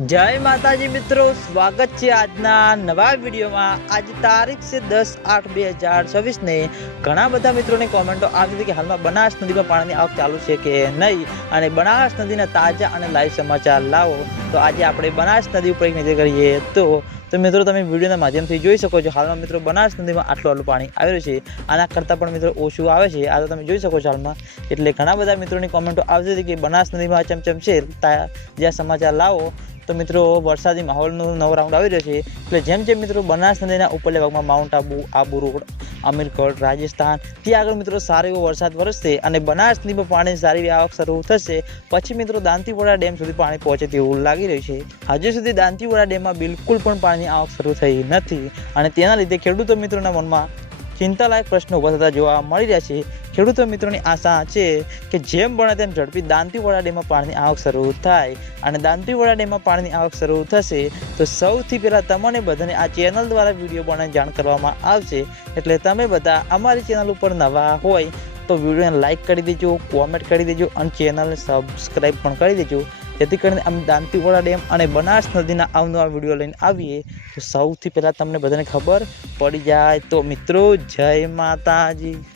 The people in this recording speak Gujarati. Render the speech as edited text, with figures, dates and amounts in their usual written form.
जय माताजी मित्रों, स्वागत है आजना नवा वीडियो में। आज तारीख से 10/8/2024 ने घना बधा मित्रों ने कॉमेंटो આવી હતી કે હાલમાં બનાસ નદીમાં પાણીની આવક ચાલુ છે કે નહીં અને બનાસ નદીના તાજા અને લાઈવ સમાચાર લાવો। તો આજે આપણે બનાસ નદી ઉપર એક નજર કરીએ તો મિત્રો તમે વિડીયોના માધ્યમથી જોઈ શકો છો હાલમાં મિત્રો બનાસ નદીમાં આટલું પાણી આવી રહ્યું છે। આના કરતાં પણ મિત્રો ઓછું આવે છે, આ તો તમે જોઈ શકો છો હાલમાં। એટલે ઘણા બધા મિત્રોની કોમેન્ટો આવતી હતી કે બનાસ નદીમાં ચમચમ છે તાજા સમાચાર લાવો। તો મિત્રો વરસાદી માહોલનો નવો રાઉન્ડ આવી રહ્યો છે, એટલે જેમ જેમ મિત્રો બનાસ નદીના ઉપરલા ભાગમાં માઉન્ટ આબુ રોડ, અમીરગઢ, રાજસ્થાન ત્યાં આગળ મિત્રો સારો એવો વરસાદ વરસશે અને બનાસ નદીમાં પાણી સારી એવી આવક શરૂ થશે। પછી મિત્રો દાંતીવાડા ડેમ સુધી પાણી પહોંચે તેવું લાગી રહ્યું છે। હજુ સુધી દાંતીવાડા ડેમમાં બિલકુલ પણ પાણીની આવક શરૂ થઈ નથી અને તેના લીધે ખેડૂતો મિત્રોના મનમાં ચિંતાલાયક પ્રશ્નો ઊભા થતા જોવા મળી રહ્યા છે। ખેડૂતો મિત્રોની આશા છે કે જેમ બને તેમ ઝડપી દાંતીવાડા ડેમમાં પાણીની આવક શરૂ થાય અને દાંતીવાડા ડેમમાં પાણીની આવક શરૂ થશે તો સૌથી પહેલાં તમને બધાને આ ચેનલ દ્વારા વિડીયો બનાવીને જાણ કરવામાં આવશે। એટલે તમે બધા અમારી ચેનલ ઉપર નવા હોય તો વિડીયોને લાઇક કરી દેજો, કોમેન્ટ કરી દેજો અને ચેનલને સબસ્ક્રાઈબ પણ કરી દેજો, જેથી કરીને અમે દાંતીવાડા ડેમ અને બનાસ નદીના અવનવા વિડીયો લઈને આવીએ તો સૌથી પહેલાં તમને બધાને ખબર પડી જાય। તો મિત્રો જય માતાજી।